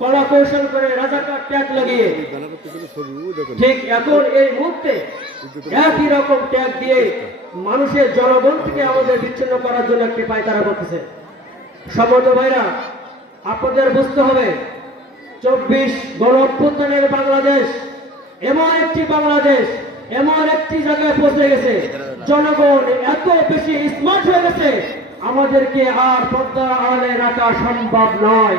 কলা কৌশল করে রাজাকার ট্যাগ লাগিয়ে। ঠিক এখন এই মুহূর্তে একই রকম ট্যাগ দিয়ে মানুষের জনগণ থেকে আমাদের বিচ্ছিন্ন করার জন্য একটি পায়তারা করতেছে সমর্থ ভাইরা, আপনাদের বুঝতে হবে, চব্বিশ গণ অভ্যুত্থানের বাংলাদেশ এমন একটি বাংলাদেশ, এমন একটি জায়গায় পৌঁছে গেছে। জনগণ এত বেশি স্মার্ট হয়ে গেছে, আমাদেরকে আর পদ্মার আড়ালে রাখা সম্ভব নয়।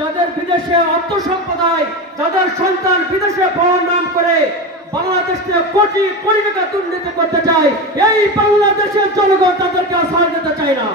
যাদের বিদেশে অর্থ সম্প্রদায় যাদের সন্তান বিদেশে বড় নাম করে বাংলাদেশকে কোটি কোটি টাকা দুর্নীতি করতে চায়, এই বাংলাদেশের জনগণ তাদেরকে আশ্রয় দিতে চায় না।